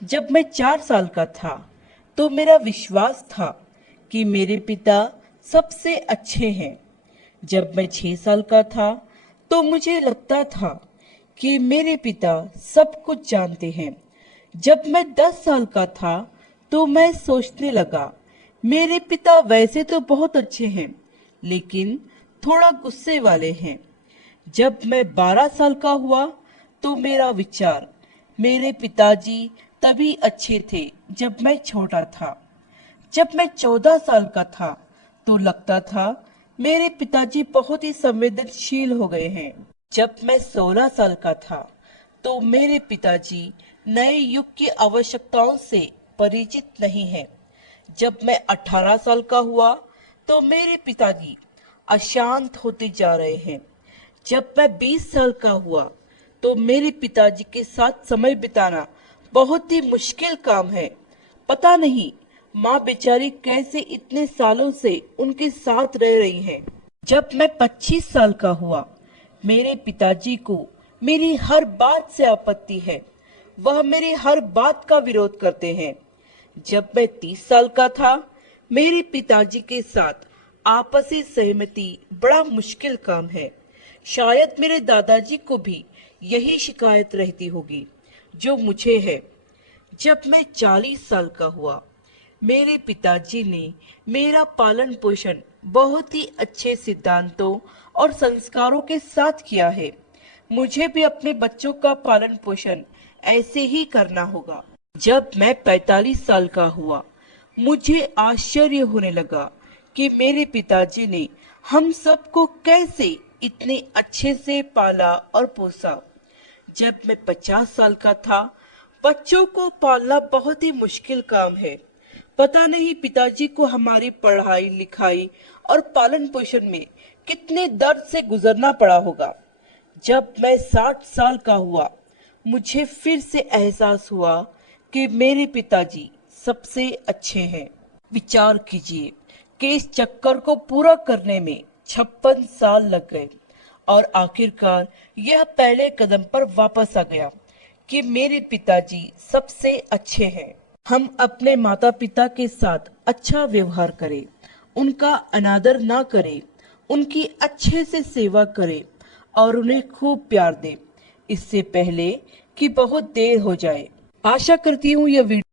जब मैं 4 साल का था तो मेरा विश्वास था कि मेरे पिता सबसे अच्छे हैं। जब मैं 6 साल का था तो मुझे लगता था कि मेरे पिता सब कुछ जानते हैं। जब मैं 10 साल का था तो मैं सोचने लगा, मेरे पिता वैसे तो बहुत अच्छे हैं, लेकिन थोड़ा गुस्से वाले हैं। जब मैं 12 साल का हुआ तो मेरा विचार, मेरे पिताजी तभी अच्छे थे जब मैं छोटा था। जब मैं 14 साल का था तो लगता था मेरे पिताजी बहुत ही संवेदनशील हो गए हैं। जब मैं 16 साल का था तो मेरे पिताजी नए युग की आवश्यकताओं से परिचित नहीं हैं। जब मैं 18 साल का हुआ तो मेरे पिताजी अशांत होते जा रहे हैं। जब मैं 20 साल का हुआ तो मेरे पिताजी के साथ समय बिताना बहुत ही मुश्किल काम है। पता नहीं माँ बेचारी कैसे इतने सालों से उनके साथ रह रही हैं। जब मैं 25 साल का हुआ, मेरे पिताजी को मेरी हर बात से आपत्ति है। वह मेरी हर बात का विरोध करते हैं। जब मैं 30 साल का था, मेरे पिताजी के साथ आपसी सहमति बड़ा मुश्किल काम है। शायद मेरे दादाजी को भी यही शिकायत रहती होगी जो मुझे है। जब मैं 40 साल का हुआ, मेरे पिताजी ने मेरा पालन पोषण बहुत ही अच्छे सिद्धांतों और संस्कारों के साथ किया है। मुझे भी अपने बच्चों का पालन पोषण ऐसे ही करना होगा। जब मैं 45 साल का हुआ, मुझे आश्चर्य होने लगा कि मेरे पिताजी ने हम सबको कैसे इतने अच्छे से पाला और पोसा। जब मैं 50 साल का था, बच्चों को पालना बहुत ही मुश्किल काम है। पता नहीं पिताजी को हमारी पढ़ाई लिखाई और पालन पोषण में कितने दर्द से गुजरना पड़ा होगा। जब मैं 60 साल का हुआ, मुझे फिर से एहसास हुआ कि मेरे पिताजी सबसे अच्छे हैं। विचार कीजिए कि इस चक्कर को पूरा करने में 56 साल लग गए और आखिरकार यह पहले कदम पर वापस आ गया कि मेरे पिताजी सबसे अच्छे हैं। हम अपने माता पिता के साथ अच्छा व्यवहार करें, उनका अनादर ना करें, उनकी अच्छे से सेवा करें और उन्हें खूब प्यार दें, इससे पहले कि बहुत देर हो जाए। आशा करती हूँ यह वीडियो